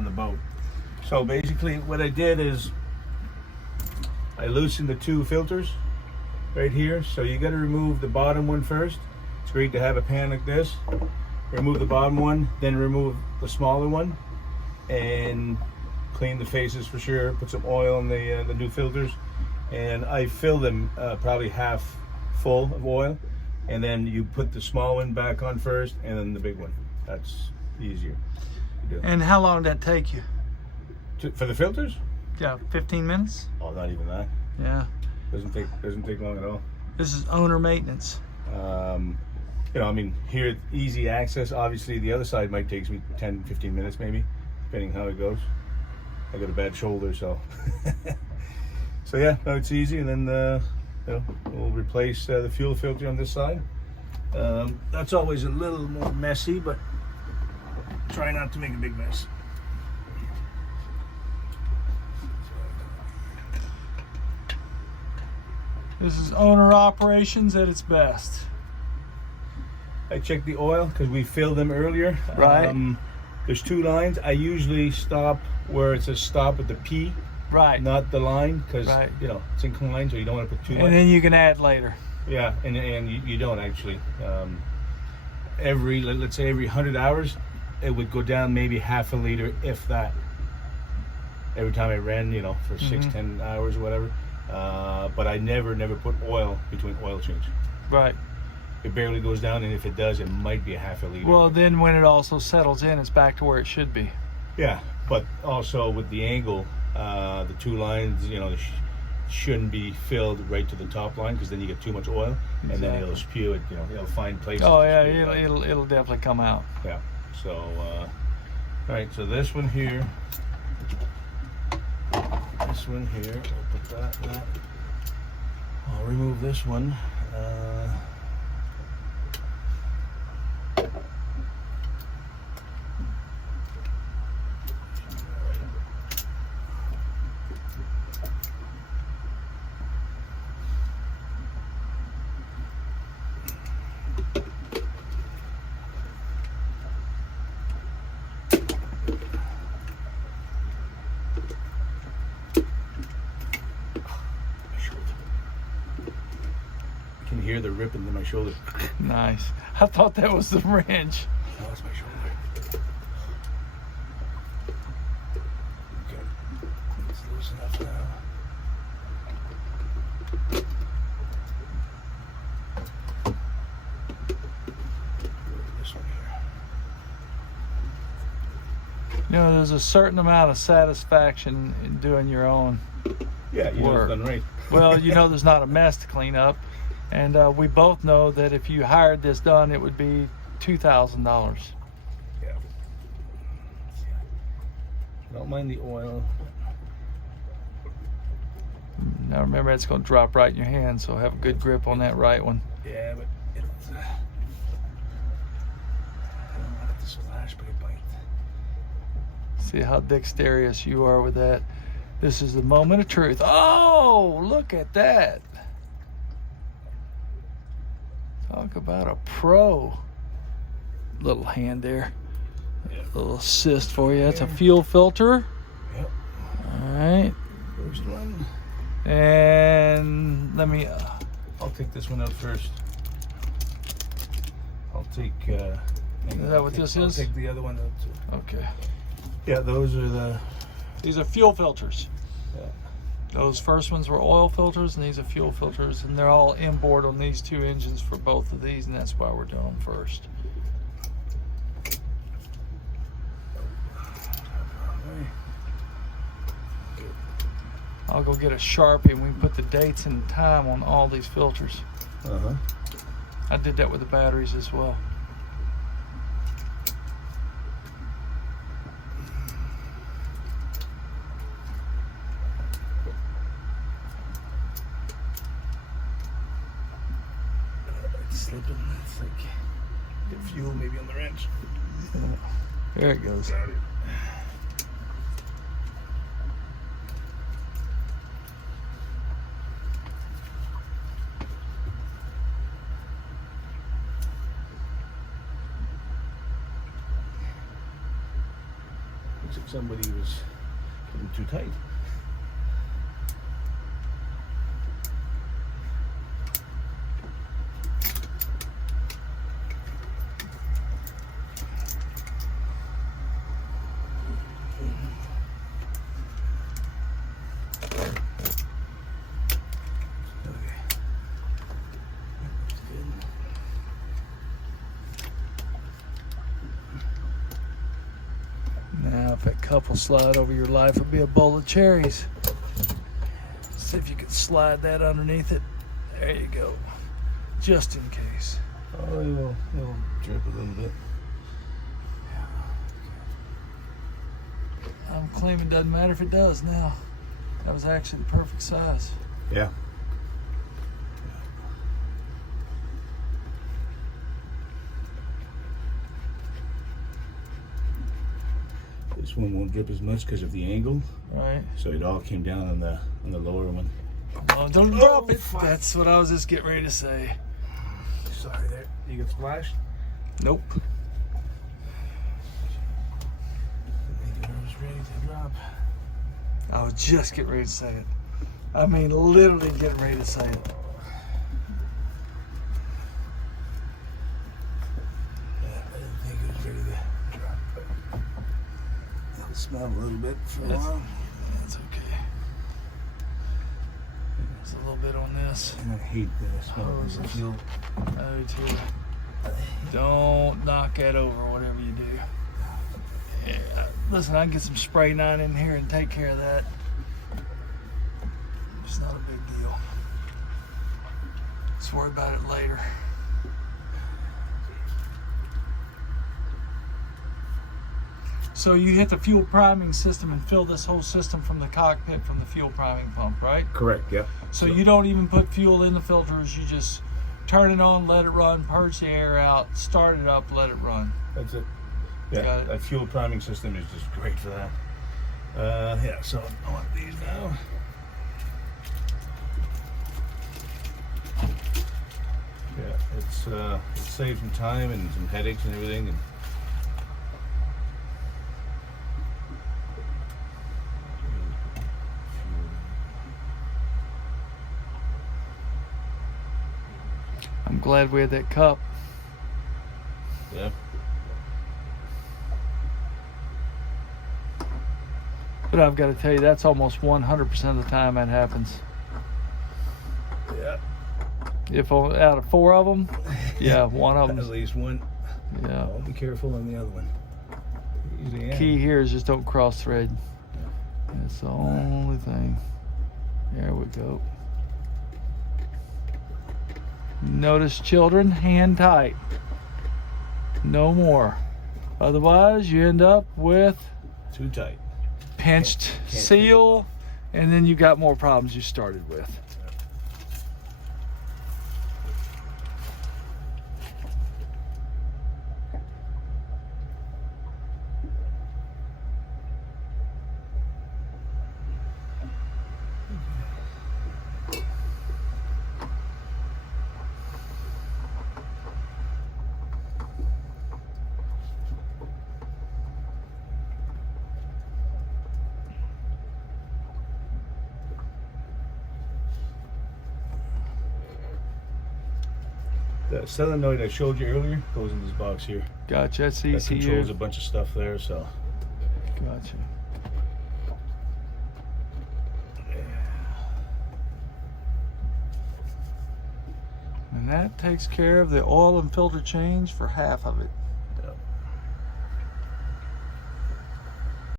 on the boat. So basically what I did is I loosened the two filters right here. So you got to remove the bottom one first. It's great to have a pan like this. Remove the bottom one, then remove the smaller one, and clean the faces for sure. Put some oil in the new filters, and I fill them probably half full of oil, and then you put the small one back on first, and then the big one. That's easier to do. And how long did that take you? For the filters? Yeah, 15 minutes. Oh, not even that. Yeah. Doesn't take long at all. This is owner maintenance. You know, I mean, here, easy access. Obviously, the other side might take me 10, 15 minutes maybe, depending how it goes. I got a bad shoulder, so. So yeah, no, it's easy. And then, you know, we'll replace the fuel filter on this side. That's always a little more messy, but try not to make a big mess. This is owner operations at its best. I checked the oil because we filled them earlier. Right. There's two lines. I usually stop where it says stop at the P, Right. not the line, because Right. you know it's inclined, so you don't want to put too much. And then you can add later. Yeah, and you don't actually. Let's say every 100 hours, it would go down maybe half a liter, if that. Every time I ran, you know, for 6-10 hours or whatever. But I never put oil between oil change. Right. It barely goes down, and if it does, it might be a half a liter. Well, then when it also settles in, it's back to where it should be. Yeah, but also with the angle, the two lines, you know, shouldn't be filled right to the top line, because then you get too much oil, and then it'll spew it. You know, it'll find places. Oh to yeah, spew it out. it'll definitely come out. Yeah. So, all right. So this one here, we'll put that. I'll remove this one. Can hear the rip into my shoulder. Nice. I thought that was the wrench. No, it's my shoulder. Okay, it's loose enough now. This one here. You know, there's a certain amount of satisfaction in doing your own Yeah, you know work. it's done right. Well, you know, there's not a mess to clean up. And we both know that if you hired this done, it would be $2,000. Yeah. Don't mind the oil. Now remember, it's going to drop right in your hand, so have a good grip on that right one. Yeah, but it's. I don't want it to splash, but it bites. See how dexterous you are with that. This is the moment of truth. Oh, look at that. Talk about a pro. Little hand there. Yeah. Little assist for you. That's a fuel filter. Yep. All right. First one. And let me. I'll take this one out first. I'll take. Is that what this is? I'll take the other one out too. Okay. Yeah, those are the. These are fuel filters. Yeah. Those first ones were oil filters, and these are fuel filters, and they're all inboard on these two engines for both of these, and that's why we're doing them first. I'll go get a Sharpie, and we can put the dates and time on all these filters. Uh-huh. I did that with the batteries as well. Slipping. It's like get fuel maybe on the wrench. There it goes. Got it. Looks like somebody was getting too tight. Now, if that cup will slide over your life, it'll be a bowl of cherries. See if you can slide that underneath it. There you go. Just in case. Oh, it'll drip a little bit. I'm claiming it doesn't matter if it does now. That was actually the perfect size. Yeah. This one won't drip as much because of the angle. Right. So it all came down on the lower one. Oh, don't drop it. That's what I was just getting ready to say. Sorry there. You get splashed? Nope. I was ready to drop. I was just getting ready to say it. I mean, literally getting ready to say it. Yeah, I didn't think it was ready to drop, but it'll smell a little bit for a while. That's okay. There's a little bit on this. I hate the smell of the fuel. Oh, too. Don't knock that over, whatever you do. Yeah. Listen, I can get some spray nine in here and take care of that. It's not a big deal. Let's worry about it later. So you hit the fuel priming system and fill this whole system from the cockpit from the fuel priming pump, right? Correct, yeah. So you don't even put fuel in the filters, you just turn it on, let it run, purge the air out, start it up, let it run. That's it. Yeah, Got it. that fuel priming system is just great for that. Yeah, so I want these now. Yeah, it saves some time and some headaches and everything. And I'm glad we had that cup. yeah. But I've got to tell you, that's almost 100% of the time that happens. Yeah. If out of 4 of them, yeah, one of At them. least one. Yeah. I'll be careful on the other one. Usually am. Key here is just don't cross thread. That's the only thing. There we go. Notice, children, hand tight. No more. Otherwise, you end up with Too tight. pinched Can't seal, and then you got more problems you started with. The solenoid I showed you earlier goes in this box here. Gotcha. That's That ECU. controls a bunch of stuff there, so. Gotcha. And that takes care of the oil and filter change for half of it.